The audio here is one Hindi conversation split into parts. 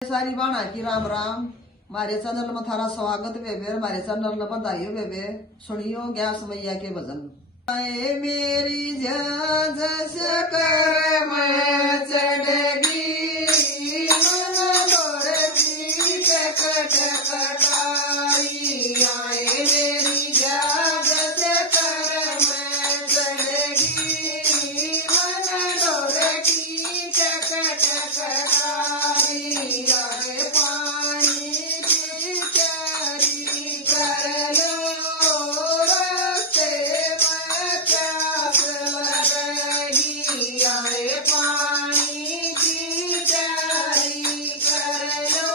सारी बाणा की राम राम। मारे चैनल में थारा स्वागत बेबे, मारे चैनल में बधाई बेबे। सुनियो ग्यास मैया के भजन। आए मेरी जान कर मैं चढ़गी, मन दौड़ती कटाई। आए मेरी जान कर मैं चढ़गी, मन दौड़ती कटाई। आए पानी की चारी कर लो रस्ते में प्यास लगेगी। आए पानी की चारी कर लो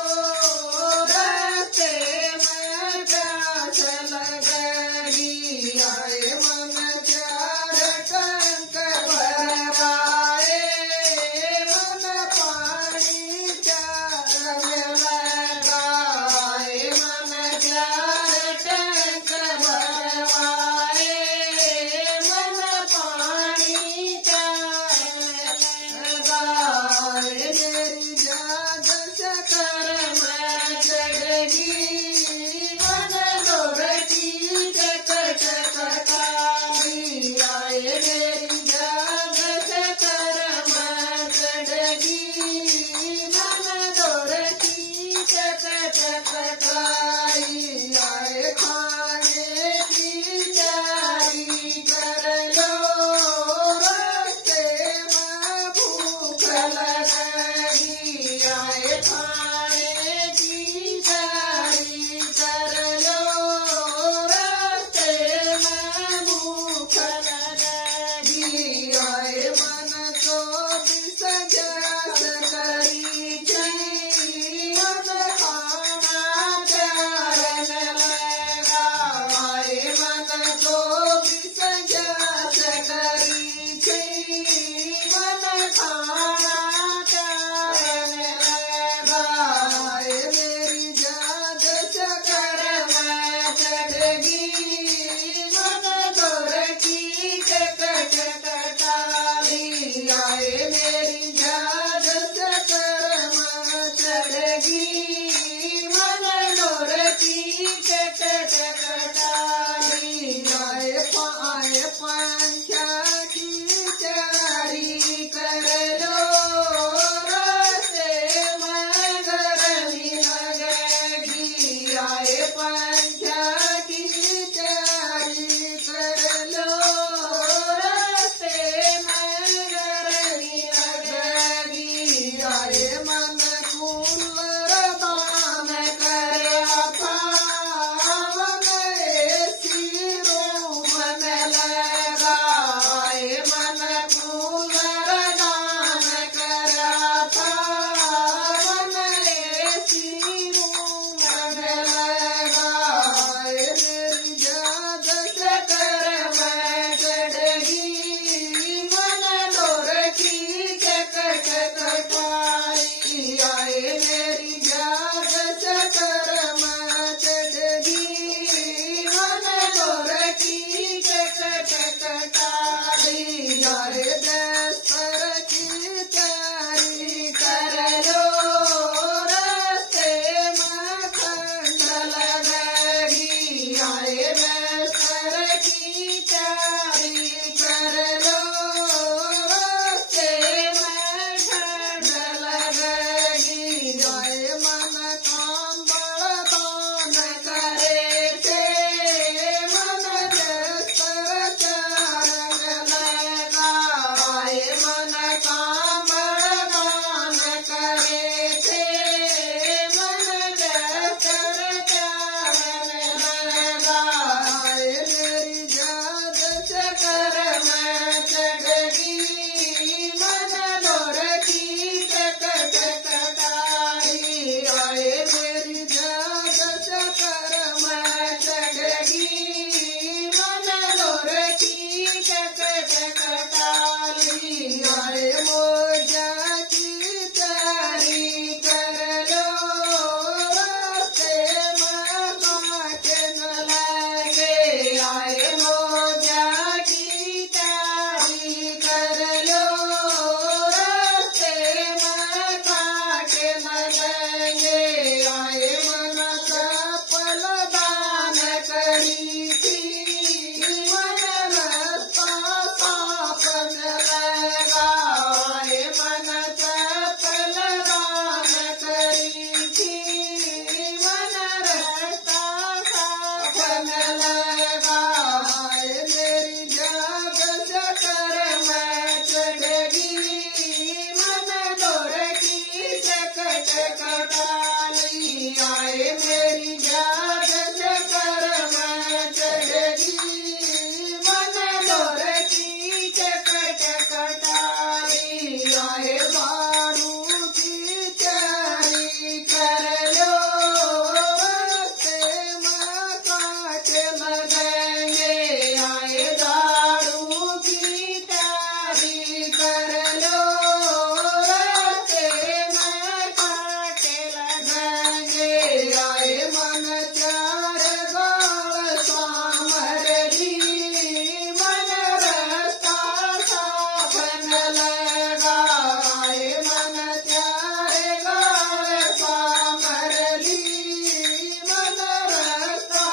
रस्ते में प्यास लगेगी। आए मन चार टंक भरवाए, मन पानी चार में लगाए। मन चार टंक भरवाए, मन पानी चार में लगाए। मेरी जान कर मैं चढ़गी, मन दौड़ती टकटकाई। आए मेरी जान कर मैं चढ़गी, मन दौड़ती टकटकाई। आए खाने की तैयारी कर लो रस्ते में भूख लगेगी। आए खाने की तैयारी कर लो रस्ते में भूख लगेगी। आए मन को विसर्जन करी थी, मन खाना कटाली आए मेरी जाग से कर्म चढ़गी मन डोर की चकट कटाली आए बारू की चारी कर लो रस्ते में काट लगेंगे आए दारू की चारी कर लो रस्ते में काट लगेंगे आए मन चार गाल सामरली मन रास्ता साफ न लगा आए मन चार गाल सामरली मन रास्ता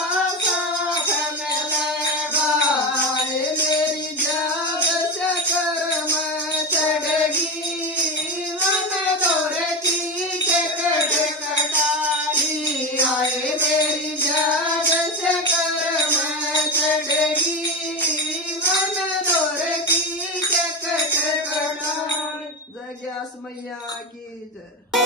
साफ न लगा आए मेरी जाग से कर्म चढ़गी मन दौर की चकट कटाली आए मेरी जाग से कर्म चढ़गी मन दौर की चकट कटाली जय ग्यास मैया की जय।